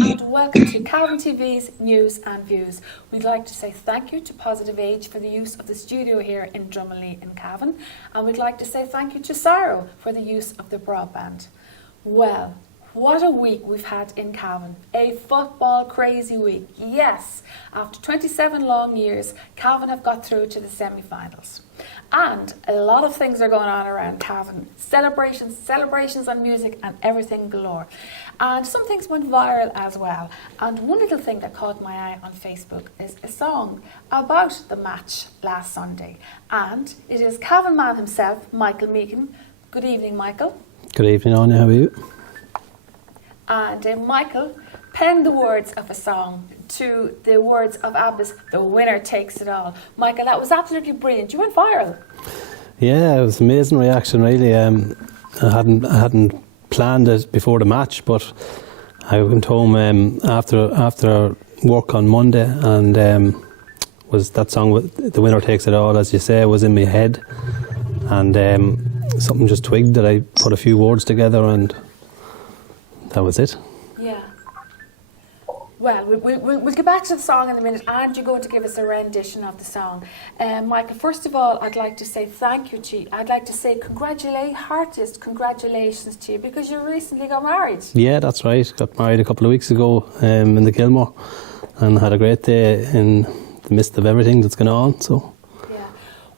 and welcome to Cavan TV's News and Views. We'd like to say thank you to Positive Age for the use of the studio here in Drummonley in Cavan, and we'd like to say thank you to Saro for the use of the broadband. Well, what a week we've had in Cavan. A football crazy week. Yes, after 27 long years, Cavan have got through to the semi-finals. And a lot of things are going on around Cavan. Celebrations on music and everything galore. And some things went viral as well. And one little thing that caught my eye on Facebook is a song about the match last Sunday. And it is Cavan man himself, Michael Meehan. Good evening, Michael. Good evening, Anya. How are you? And Michael penned the words of a song to the words of ABBA's "The Winner Takes It All." Michael, that was absolutely brilliant. You went viral. Yeah, it was an amazing reaction, really. I hadn't planned it before the match, but I went home after work on Monday, and was that song "The Winner Takes It All," as you say, was in my head, and something just twigged that I put a few words together, and that was it. Yeah. Well, we'll get back to the song in a minute, and you're going to give us a rendition of the song. Michael, first of all, I'd like to say thank you to you. I'd like to say heartiest congratulations to you, because you recently got married. Yeah, that's right. Got married a couple of weeks ago in the Kilmore, and had a great day in the midst of everything that's going on. So.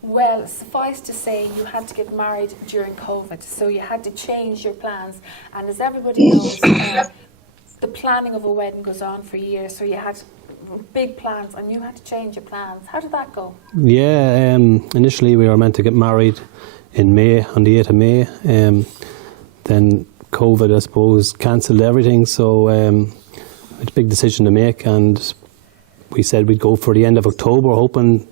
Well, suffice to say, you had to get married during COVID, so you had to change your plans. And as everybody knows, the planning of a wedding goes on for years, so you had big plans and you had to change your plans. How did that go? Yeah, initially we were meant to get married in May, on the 8th of May. Then COVID, I suppose, cancelled everything, so it's a big decision to make, and we said we'd go for the end of October, hoping,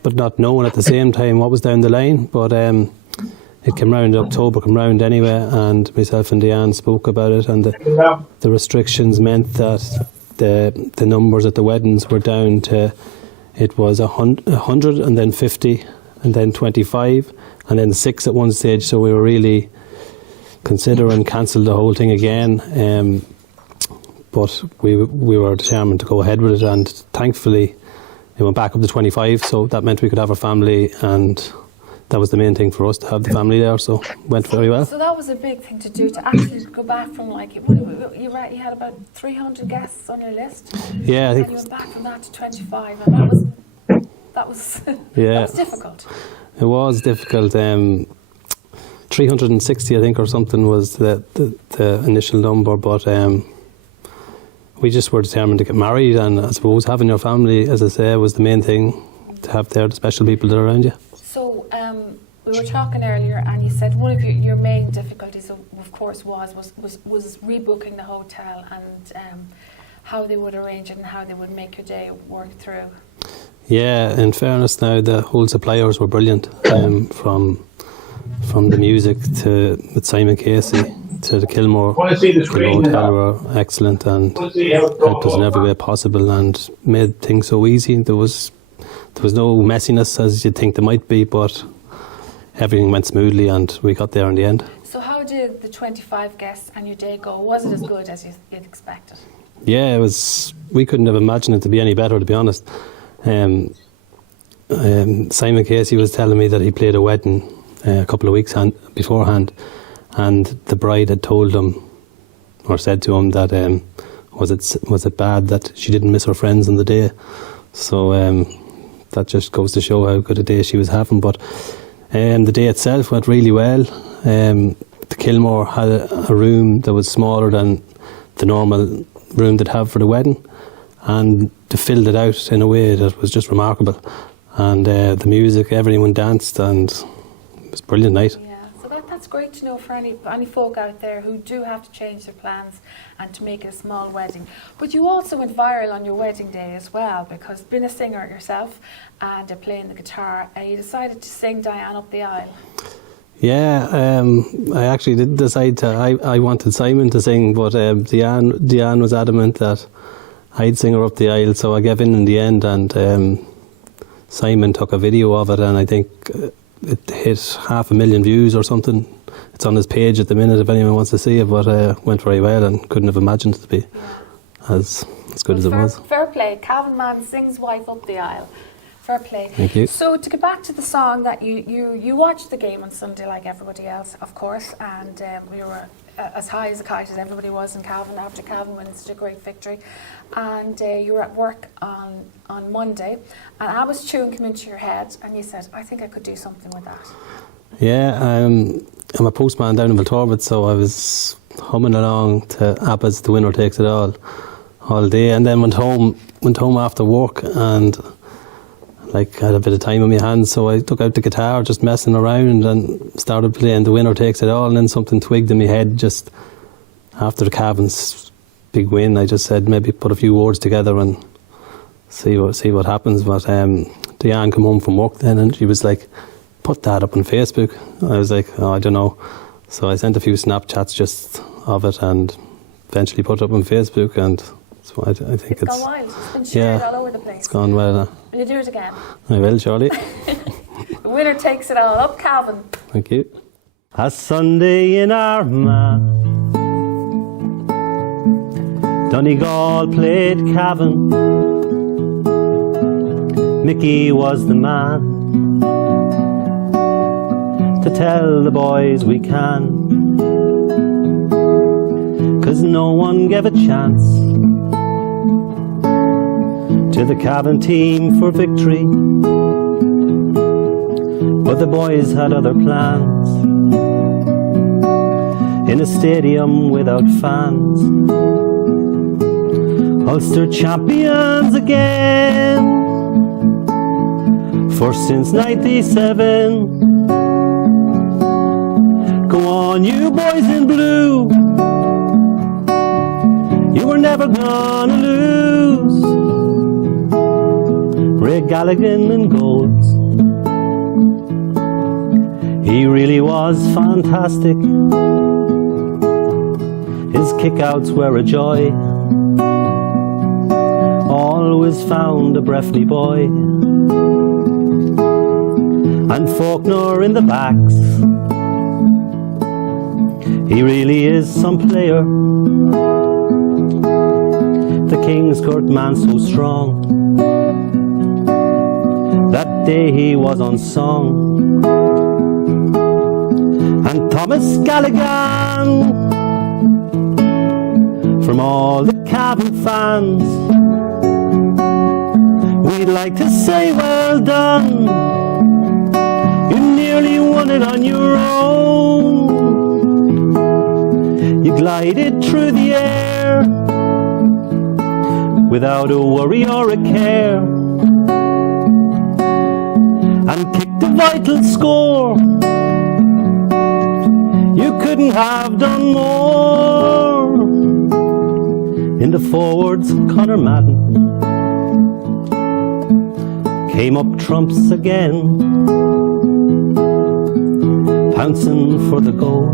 but not knowing at the same time what was down the line. But it came round, October came round anyway, and myself and Deanne spoke about it, and the restrictions meant that the numbers at the weddings were down to, it was 100 and then 50 and then 25 and then 6 at one stage, so we were really considering cancel the whole thing again, but we were determined to go ahead with it, and thankfully it went back up to 25, so that meant we could have our family, and that was the main thing for us, to have the family there, so it went very well. So that was a big thing to do, to actually go back from, like, you had about 300 guests on your list? Yeah, I think. And you went back from that to 25, and that was yeah, that was difficult. It was difficult. 360, I think, or something was the initial number, but we just were determined to get married, and I suppose having your family, as I say, was the main thing, to have there the special people that are around you. So we were talking earlier, and you said one of your main difficulties, of course, was rebooking the hotel, and how they would arrange it and how they would make your day work through. Yeah, in fairness now, the whole suppliers were brilliant, from the music to with Simon Casey to the Kilmore Hotel were excellent, and helped us in every way possible, and made things so easy. There was no messiness as you'd think there might be, but everything went smoothly and we got there in the end. So how did the 25 guests and your day go? Was it as good as you'd expected? Yeah, it was. We couldn't have imagined it to be any better, to be honest. Simon Casey was telling me that he played a wedding a couple of weeks beforehand, and the bride had told him, or said to him, that was it bad that she didn't miss her friends on the day. So that just goes to show how good a day she was having. But the day itself went really well. The Kilmore had a room that was smaller than the normal room they'd have for the wedding, and they filled it out in a way that was just remarkable. And the music, everyone danced, and it was a brilliant night. Yeah, so that's great to know for any folk out there who do have to change their plans and to make it a small wedding. But you also went viral on your wedding day as well, because being a singer yourself and playing the guitar, you decided to sing Diane Up the Aisle. Yeah, I actually did decide I wanted Simon to sing, but Deanne was adamant that I'd sing her up the aisle, so I gave in the end, and Simon took a video of it, and I think it hit 500,000 views or something. It's on his page at the minute if anyone wants to see it, but went very well, and couldn't have imagined it to be as good as it was. Fair play. Cavan man sings wife up the aisle. Fair play. Thank you. So to get back to the song that you watched the game on Sunday like everybody else, of course, and we were as high as a kite as everybody was in Cavan after Cavan winning such a great victory. And you were at work on Monday, and Abba's tune came into your head, and you said, I think I could do something with that. Yeah, I'm a postman down in Belturbet, so I was humming along to Abba's The Winner Takes It all day, and then went home after work, and like I had a bit of time on my hands, so I took out the guitar, just messing around, and started playing The Winner Takes It All, and then something twigged in my head just after the Cavan's big win. I just said maybe put a few words together and see what happens. But Diane came home from work then, and she was like, put that up on Facebook. I was like, oh, I don't know. So I sent a few Snapchats just of it, and eventually put it up on Facebook, and so I think it's gone wild. It's been shared all over the place. It's gone well. Will you do it again? I will, Charlie. The winner takes it all. Up, Cavan. Thank you. A Sunday in Armagh, Donegal played Cavan. Mickey was the man to tell the boys we can, 'cause no one gave a chance to the Cavan team for victory, but the boys had other plans in a stadium without fans. Ulster champions again, first since '97. Go on, you boys in blue, you were never gonna lose. Ray Galligan and golds, he really was fantastic. His kickouts were a joy, always found a Breffni boy. And Faulkner in the backs, he really is some player. The Kingscourt man so strong, that day he was unsung. And Thomas Galligan, from all the Cavan fans, we'd like to say well done. You nearly won it on your own. You glided through the air without a worry or a care, and kicked a vital score. You couldn't have done more. In the forwards, Conor Madden came up trumps again, pouncing for the goal.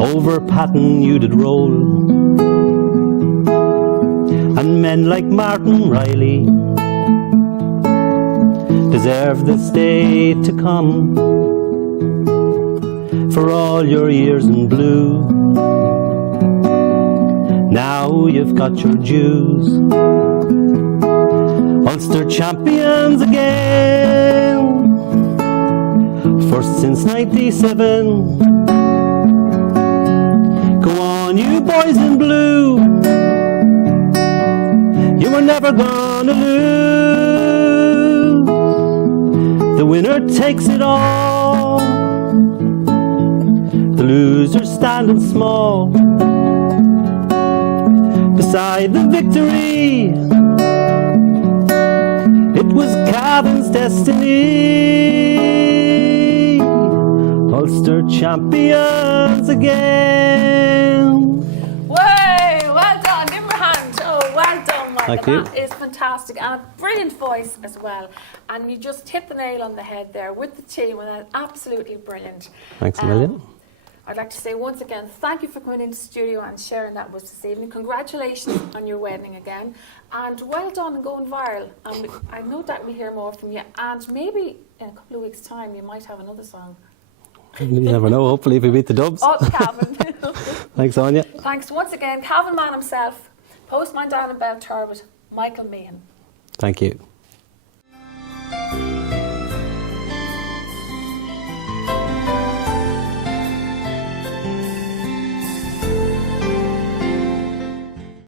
Over Patton you did roll, and men like Martin Riley deserve this day to come for all your years in blue. Now you've got your dues. Ulster champions again, first since '97. Go on, you boys in blue, you were never gonna lose. The winner takes it all, the loser standing small beside the victory. It was Cavan's destiny. Ulster champions again. Way, well done, give him a hand. Oh, well done, Michael. Thank you. That is fantastic, and a brilliant voice as well. And you just hit the nail on the head there with the team, and that's absolutely brilliant. Thanks a million. I'd like to say once again, thank you for coming into the studio and sharing that with us this evening. Congratulations on your wedding again. And well done and going viral. And I no doubt we'll hear more from you. And maybe in a couple of weeks' time, you might have another song. You never know, hopefully if we beat the Dubs. Oh, Cavan. Thanks, Anya. Thanks once again, Cavan man himself, postman down in Belturbet, Michael Meehan. Thank you.